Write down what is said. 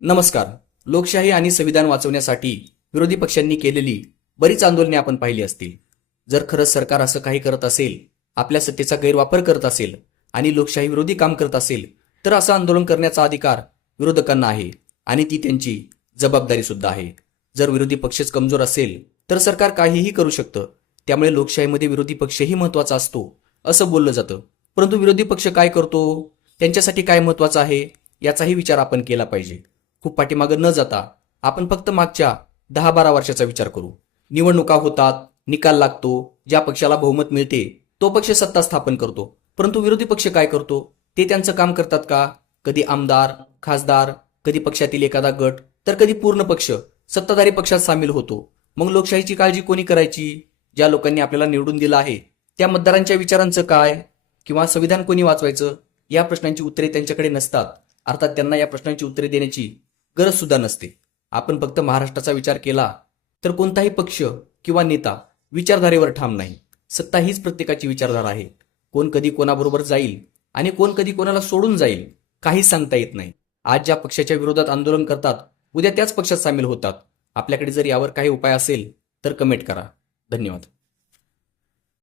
नमस्कार. लोकशाही आणि संविधान वाचवण्यासाठी विरोधी पक्षांनी केलेली बरीच आंदोलने आपण पाहिली असतील. जर खरंच सरकार असं काही करत असेल आपल्या सत्तेचा गैरवापर करत असेल आणि लोकशाही विरोधी काम करत असेल तर असं आंदोलन करण्याचा अधिकार विरोधकांना आहे आणि ती त्यांची जबाबदारी सुद्धा आहे. जर विरोधी पक्षच कमजोर असेल तर सरकार काहीही करू शकतं. त्यामुळे लोकशाहीमध्ये विरोधी पक्षही महत्त्वाचा असतो असं बोललं जातं. परंतु विरोधी पक्ष काय करतो? त्यांच्यासाठी काय महत्वाचं आहे? याचाही विचार आपण केला पाहिजे. खूप पाठीमागं न जाता आपण फक्त मागच्या दहा बारा वर्षाचा विचार करू. निवडणुका होतात निकाल लागतो ज्या पक्षाला बहुमत मिळते तो पक्ष सत्ता स्थापन करतो. परंतु विरोधी पक्ष काय करतो? ते त्यांचं काम करतात का? कधी आमदार खासदार कधी पक्षातील एखादा गट तर कधी पूर्ण पक्ष सत्ताधारी पक्षात सामील होतो. मग लोकशाहीची काळजी कोणी करायची? ज्या लोकांनी आपल्याला निवडून दिलं आहे त्या मतदारांच्या विचारांचं काय? किंवा संविधान कोणी वाचवायचं? या प्रश्नांची उत्तरे त्यांच्याकडे नसतात. अर्थात त्यांना या प्रश्नांची उत्तरे देण्याची गरज सुद्धा नसते. आपण फक्त महाराष्ट्राचा विचार केला तर कोणताही पक्ष किंवा नेता विचारधारेवर ठाम नाही. सत्ता हीच प्रत्येकाची विचारधारा आहे. कोण कधी कोणाबरोबर जाईल आणि कोण कधी कोणाला सोडून जाईल काहीच सांगता येत नाही. आज ज्या पक्षाच्या विरोधात आंदोलन करतात उद्या त्याच पक्षात सामील होतात. आपल्याकडे जर यावर काही उपाय असेल तर कमेंट करा. धन्यवाद.